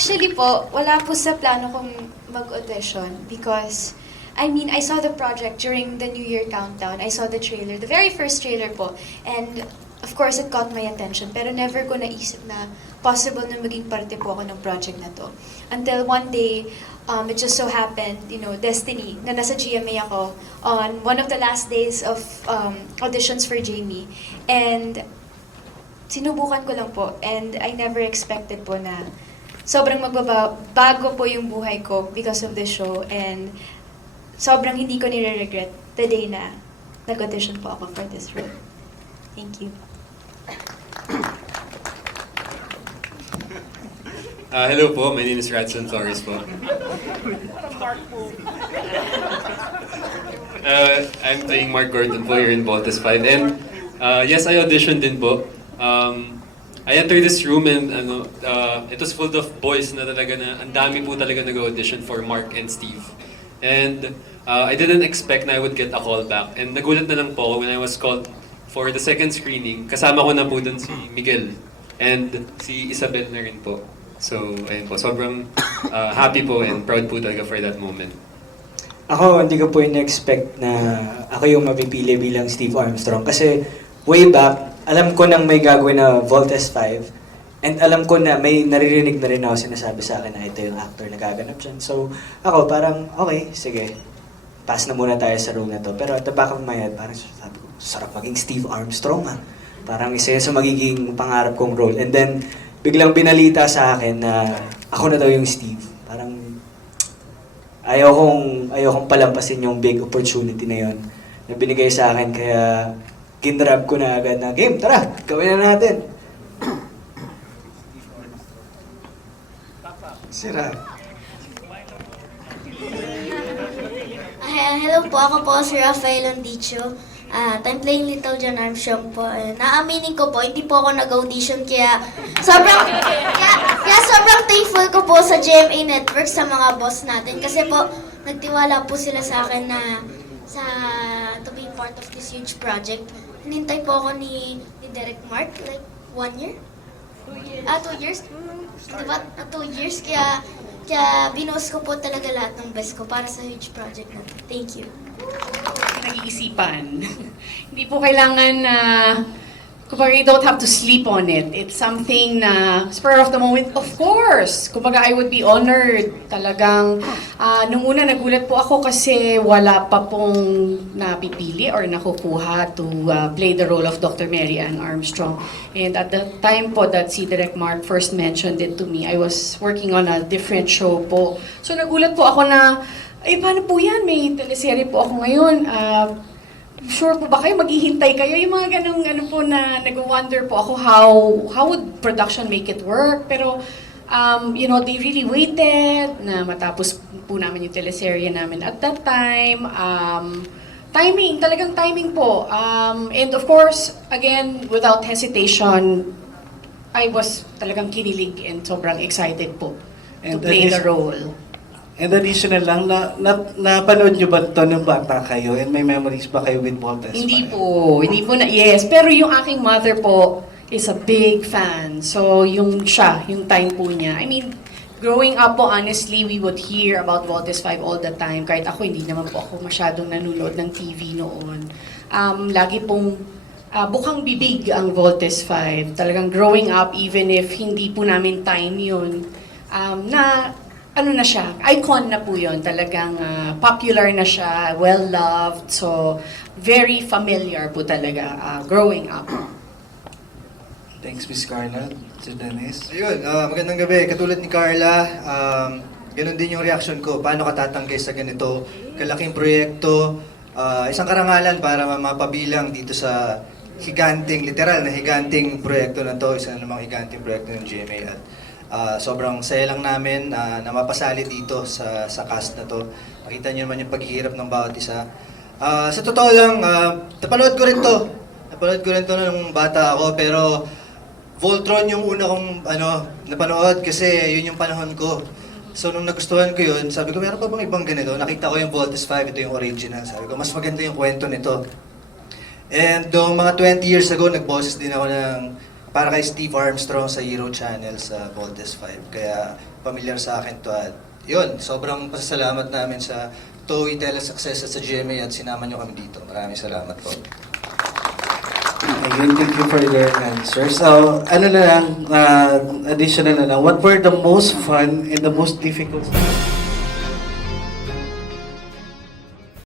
Actually po, wala po sa plano kong mag-audition because, I mean, I saw the project during the New Year countdown. I saw the trailer, the very first trailer po. And of course, it caught my attention. Pero never ko naisip na possible na maging parte po ako ng project na to. Until one day, it just so happened, destiny, na nasa GMA ako on one of the last days of auditions for Jamie. And sinubukan ko lang po. And I never expected po na sobrang bago po yung buhay ko because of this show. And sobrang hindi ko nire-regret the day na nag-audition po ako for this role. Thank you. Hello po, my name is Radson Flores po. I'm playing Mark Gordon po here in Voltes 5. And yes, I auditioned din po. I entered this room and it was full of boys na talaga na ang dami po talaga nag-audition for Mark and Steve. And I didn't expect na I would get a call back. And nagulat na lang po when I was called for the second screening. Kasama ko na po dun si Miguel and si Isabel na rin po. So, ayun po, sobrang happy po and proud po talaga for that moment. Ako, hindi ko po in-expect na ako yung mapipili bilang Steve Armstrong. Kasi way back, alam ko nang may gagawin na Voltes 5. And alam ko na may naririnig na rin ako sinasabi sa akin na ito yung actor na gaganap dyan. So, ako parang, okay, sige. Pass na muna tayo sa role na to. Pero at the back of my head, parang sabi ko, sarap maging Steve Armstrong ha. Parang isa yun sa magiging pangarap kong role. And then, biglang binalita sa akin na ako na daw yung Steve. Parang ayaw kong palampasin yung big opportunity na yon na binigay sa akin. Kaya ginrab ko na agad na, game, tara, gawin na natin. Sira. Hello po, ako po si Rafael Ondicho. I'm playing Little John Armstrong po. Naaminin ko po, hindi po ako nag-audition kaya sobrang thankful ko po sa GMA Network, sa mga boss natin. Kasi po, nagtiwala po sila sa akin na to be part of this huge project. Hinintay po ako ni Direk Mark, like 1 year? 2 years? Diba? 2 years, kaya binuhos ko po talaga lahat ng best ko para sa huge project na. Thank you. Nag-iisipan. Hindi po kailangan na, kumbaga, you don't have to sleep on it. It's something na, spur of the moment, of course. Kumbaga, I would be honored. Talagang, nung una nagulat po ako kasi wala pa pong napipili or nakukuha to play the role of Dr. Mary Ann Armstrong. And at the time po that si Direk Mark first mentioned it to me, I was working on a different show po. So nagulat po ako na, paano po yan? May teleserye po ako ngayon. Sure po ba kayo? Maghihintay kayo? Yung mga ganong po na nag-wonder po ako how would production make it work? Pero, they really waited na matapos po namin yung teleserye namin at that time. Talagang timing po. And of course, again, without hesitation, I was talagang kinilig and sobrang excited po to play the role. And additional lang, napanood nyo ba ito nung bata kayo? And may memories ba kayo with Voltes? Hindi po na, yes. Pero yung aking mother po is a big fan. So yung time po niya. I mean, growing up po, honestly, we would hear about Voltes 5 all the time. Kahit ako, hindi naman po ako masyadong nanonood ng TV noon. Lagi pong bukang bibig ang Voltes 5. Talagang growing up, even if hindi po namin time yun, na siya, icon na po yun. Talagang popular na siya, well-loved. So, very familiar po talaga growing up. Thanks, Miss Carla. Sir Dennis. Ayun, magandang gabi. Katulad ni Carla, ganun din yung reaction ko. Paano ka tatangkay sa ganito? Kalaking proyekto, isang karangalan para mapabilang dito sa literal na higanting proyekto na to. Isa na namang higanting proyekto ng GMA. At sobrang saya lang namin na mapasali dito sa cast na to. Nakita niyo naman yung paghihirap ng bawat isa. Sa totoo lang, napanood ko rin to. Napanood ko rin to nung bata ako, pero Voltron yung una kong napanood kasi yun yung panahon ko. So nung nagustuhan ko yun, sabi ko, meron pa bang ibang ganito? Nakita ko yung Voltes 5, ito yung original. Sabi ko, mas maganda yung kwento nito. And mga 20 years ago, nagboses din ako ng para kay Steve Armstrong sa Hero Channel sa Voltes 5. Kaya familiar sa akin to at yun, sobrang pasasalamat namin sa TOEI Telesuccess at sa GMA at sinama nyo kami dito. Maraming salamat po. Ayun, thank you for your answer. So, ano na lang, additional na lang, what were the most fun and the most difficult